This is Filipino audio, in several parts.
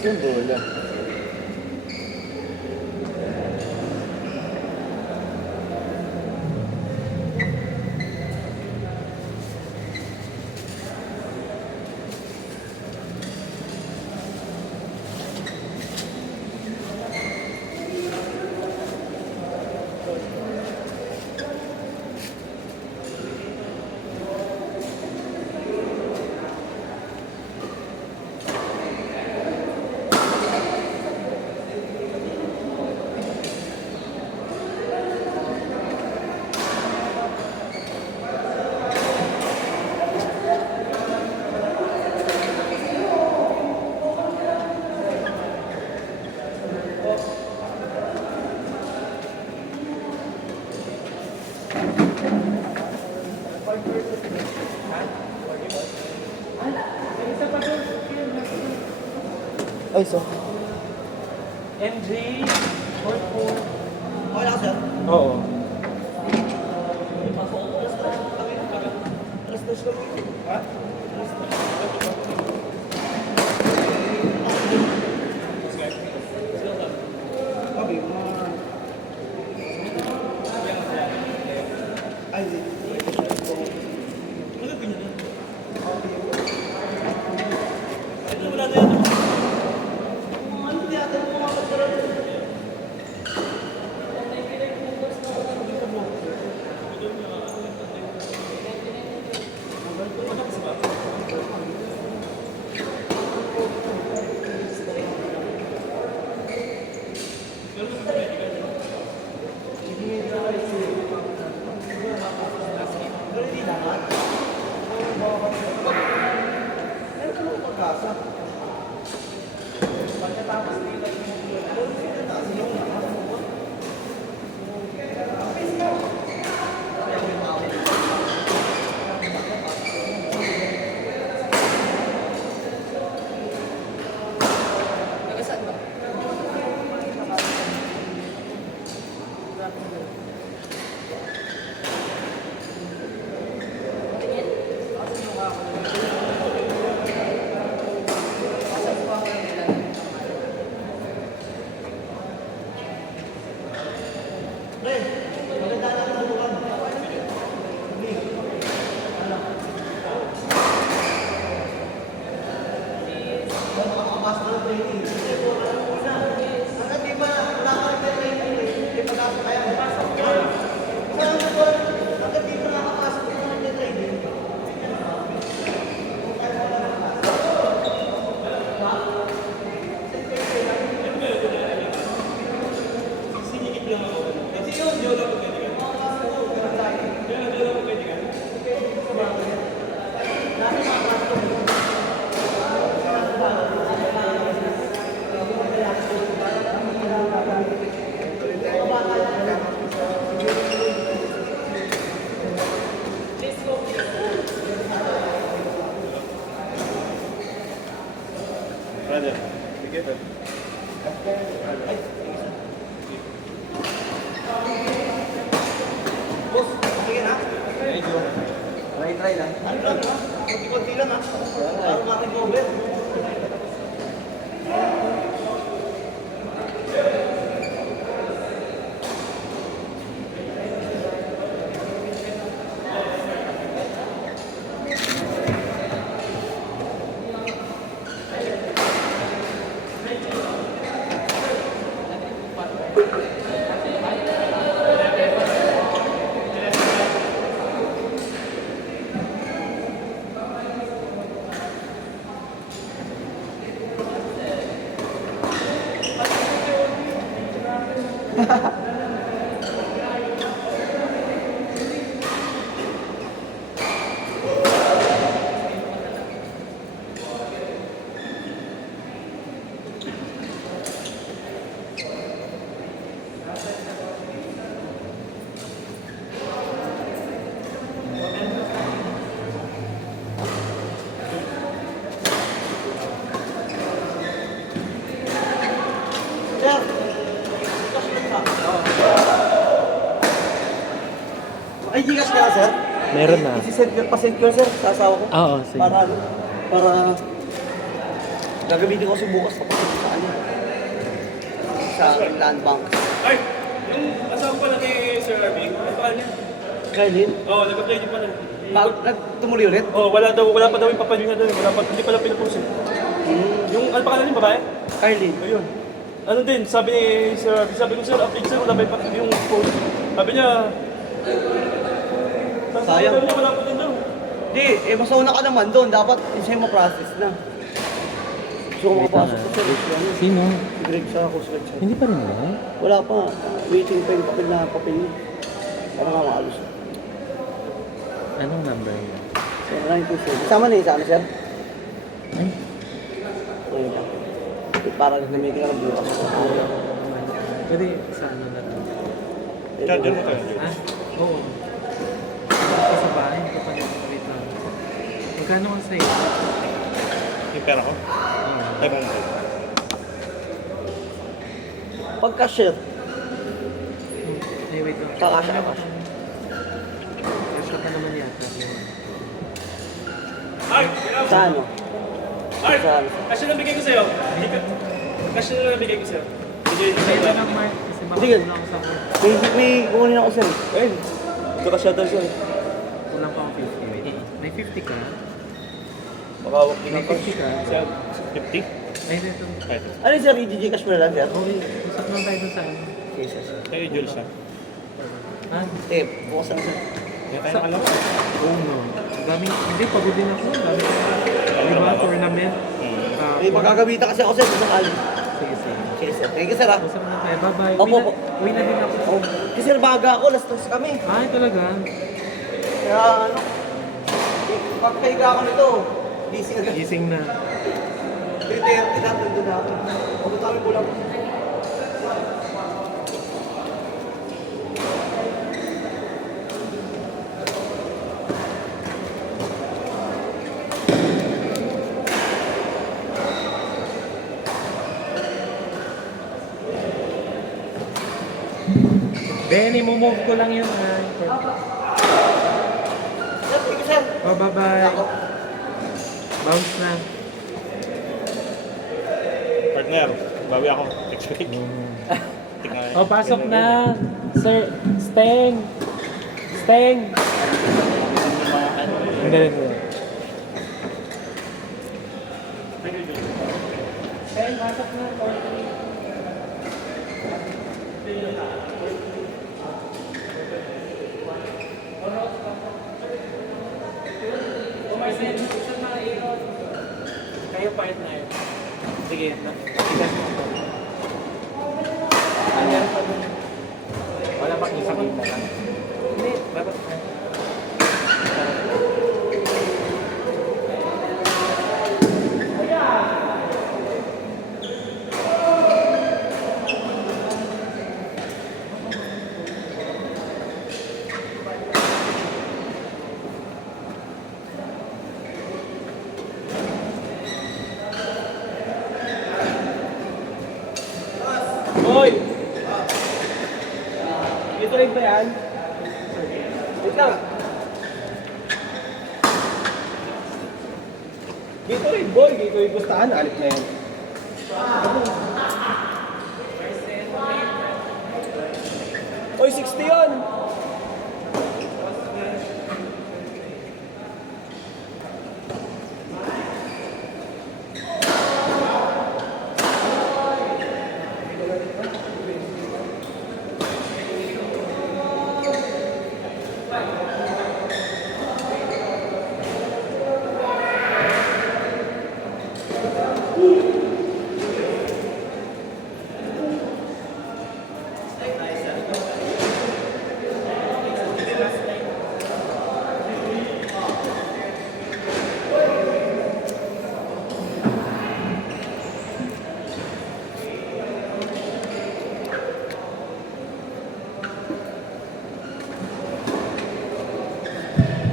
Sundula. Ay, so. MJ 44. Okay lang, sir. Oo. Alas 2 kami. Ha? Okay, mga... Ay, di. Ano pinyo na? Ito wala na yan. Ano tiyatay mo mga pagkaroon? Brother, sige ba? Boss, sige na. Medyo. Try lang. Ano lang, ha? Kunti-kunti lang, ha? Para ma-recover. Sir, ay, Gcash ka na, sir? Meron na. Isi-send ko, pa-send ko, sir, sa asawa ko. Oo, sige. Para Gagamitin ko kasi bukas kapag sa ano. Sa land bank. Ay! Yung asawa pala ni Sir Arby, ano pa niya? Kailin, Oo, nag-apply din pala. tumuloy ulit? Wala pa daw yung papel niya doon. Hindi pala pinupost eh. Yung, ano pa yung babae? Kailin. Ayun. Ano din, sabi ni Sir Arby, sabi ko, Sir, update sir, wala pa yung post. Sabi niya, Sayang. Sabi niya, wala pa din daw. Hindi, mas una ka naman doon. Dapat isa yung ma-process na. Gusto ko makapasok ko sa ano. Sino? Si Greg sa Coast Guard siya. Hindi pa rin ba? Wala pa. Waiting pa yung papel niya. Para nga maalos. Anong number yun? Sir, 927. Kasama na yung sa ano, sir? Ay, Ayun lang. Para namigil ka ng bukas. pwede sa ano na lang. Charger mo tayo. Ah, oo. Ito sa bahay, ito pa rin. Wait lang. Magkano ang sa'yo? Yung pera ko? Oo. 500. Pag-cashier, Ay, wait lang. Kakasya ka. Kasya pa naman yata. Ay! sa ano? Ay! Sa ano? Kasi nabigay ko sa'yo. Kasi nabigay ko sa'yo. Bigay ko Kaya sa'yo. lang, Mark. Kasi Hindi ka- makakulang sa akin. May kukunin ako, sir. Ayun. Ito ka siya daw siya. Kulang pa akong 50. Wait. May 50 ka? Makawak din May ako. 50 ka? 50? Ay, ito. Kahit. Ano yung sir, i-GG cash mo na lang, sir? Okay, usap lang tayo dun sa ano. Jesus. Kaya Jules siya. Ah, Bukas na, sir. Kaya tayo alam. oo no. Daming, hindi, pagod din ako. Daming, di ba, tournament. Ah, May pagkagamitan kasi ako, sir. Sa sakali. Sige, sige. Okay, sir. Thank you, sir, ah. Usap na tayo. Bye-bye. Opo, opo. Uwi na din ako. Oh, kasi sir, baga ako. Last class kami. Ay, talaga. Kaya ano, pagkahiga ako nito, busy agad. Gising na. 3:30 na, nandun na ako. Pumunta kami bulang. Ben, imumove ko lang yun. Ha? Sir, thank you, sir. Oh, bye-bye. Bounce na. Partner, bawi ako. Next week. Tingnan. Oh, pasok na. Sir, Steng. Steng. Ang galing mo. Steng, pasok na. Kayo partner. Sige, ikas mo ito. Ano yan? Wala pang isang kita lang. Hindi, dapat. Hoy! Dito rin ba yan? Wait lang. Dito rin, boy. Dito rin gustahan. Alip na yan. Oy, 60 yun.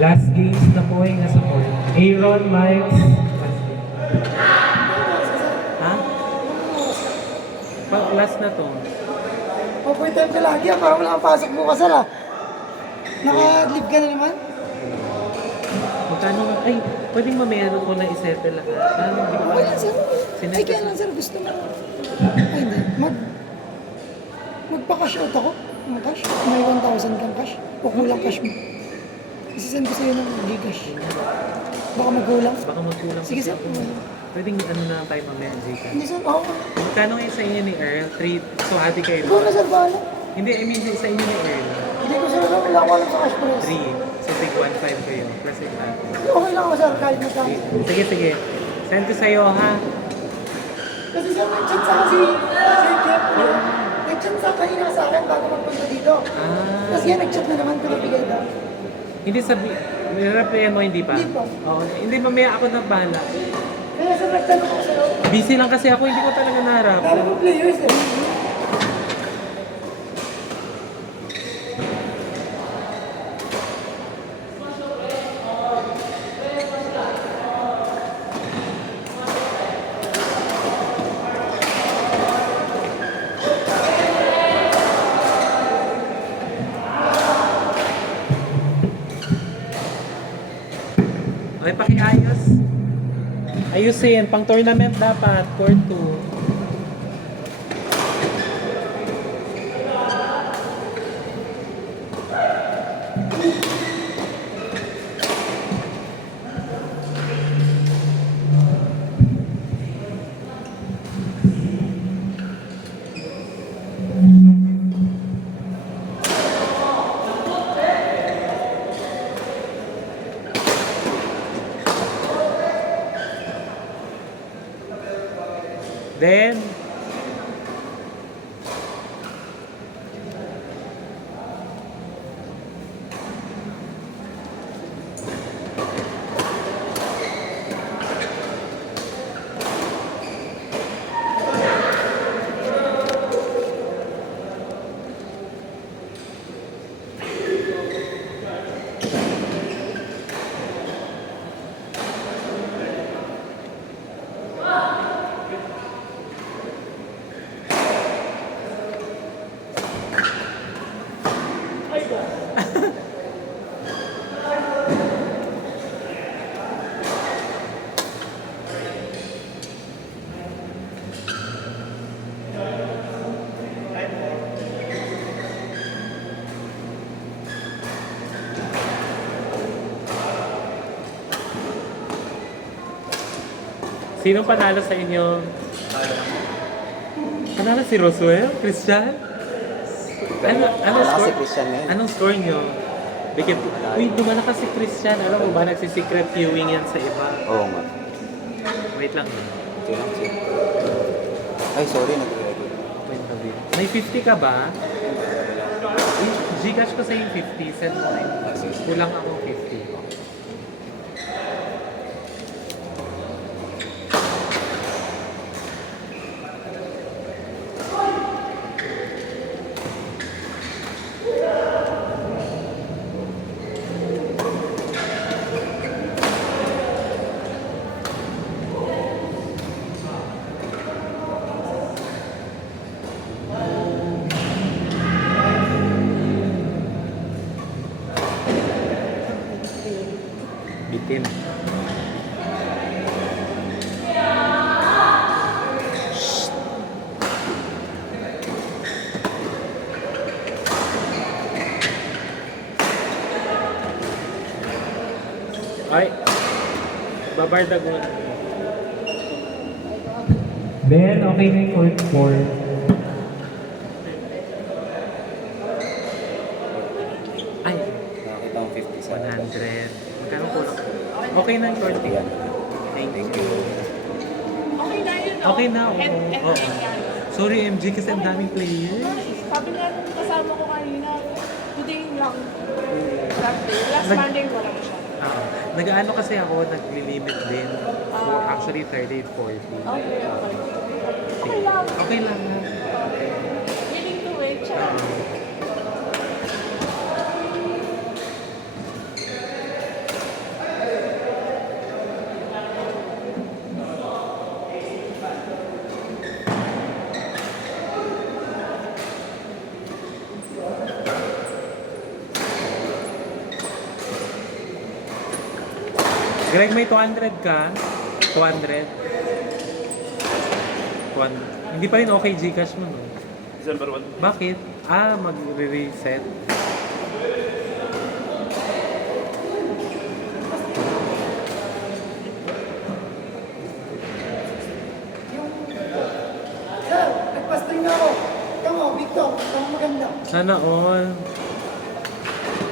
Last games na po ay nasa court. Aaron, Miles. Ha? Last na to. Point time ka lagi, parang wala kang pasok bukas, ala. Naka-leave ka na naman? Magkano nga? Ay, Pwedeng mamaya ko na isettle lahat. Hindi ko Okay lang, sir. Sino- Ay, kaya lang, sir, gusto mo. Ay, hindi. Magpa-cash out ako. Ng cash. May 1,000 kang cash. O kulang cash mo. Isisend ko sa'yo ng Gcash. Baka magkulang. Baka magkulang Sige, kasi sir. ako. Pwedeng ano na tayo mamaya, Zika. Hindi, sir. Oo. Magkano ngayon sa inyo ni Earl? 3, so hati kayo. Ikaw na, sir, bahala. Hindi, I mean sa inyo ni Earl. Hindi ko, sir, wala ko alam sa cash price. 3. So tig 1.5 kayo. Plus yung hati. Okay lang ako, sir, kahit magkano. Sige, sige. Send ko sa'yo, ha? Kasi sir, nag-chat sa si Jeff. Nag-chat sa kanina sa akin bago magpunta dito. Ah. Tapos yan, nag-chat na naman, pero bigay daw. Hindi sabi, nire-replyan mo, hindi pa? Hindi pa. Oo, hindi, mamaya ako na bahala. Kaya sir, nagtanong ko sa'yo. Busy lang kasi ako, hindi ko talaga naharap. Dami mo players eh. Okay, pakiayos. Ayusin, pang tournament dapat, court 2. Then, sino panalo sa inyo? Panalo si Roswell? Christian? Anong Wala score? si Christian ngayon. Anong score nyo? Bigyan po. Uy, dumalakas si Christian. Alam mo ba, nagsisecret viewing yan sa iba. Oo nga. Wait lang. Ito lang siya. Ay, sorry, nag-record. Wait lang din. May 50 ka ba? Uy, Gcash ko sa yung 50. Send mo na yun. Kulang ako 50. Bitin. Ay, babardag mo. Ben, okay na yung court 4. Ay, Nakakita ang 50 sa 100. Magkano kulang? Okay na yung court 4. Thank you. Okay na yun, no? Okay na, oo. And Oo. yan. Sorry MG kasi ang daming players. Sabi nga nung kasama ko kanina, today lang. Last day. Last Monday, wala na siya. Nag-ano kasi ako, nagli-limit din. For actually 38, 40. Okay, okay. Okay lang. Okay lang. Willing to wait siya. Greg, may 200 ka? 200? 200. Hindi pa rin okay Gcash mo, no? December 1. Bakit? Mag-reset. Sir, nagpa-string na ako. Tama, Victor. Tama maganda. Sana all.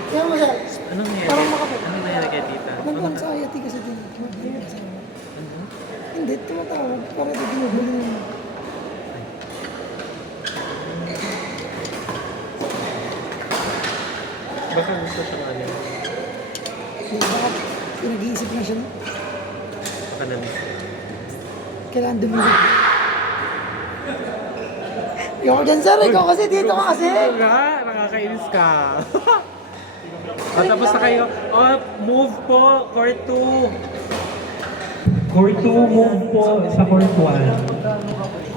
Kaya mo, sir. Anong nangyari? Parang makapit. Anong nangyari kay tita? Nag-anxiety kasi din. Hindi, tumatawag. Para ito ginugulo mo. Baka gusto siya nga niya. Baka pinag-iisip na siya. No? Baka namin. Kailangan dumulog. Ikaw dyan, sir. Ikaw kasi dito ka kasi. Nga, nakakainis ka. O, tapos na kayo. O, move po, court 2. Court 2, move po sa court 1.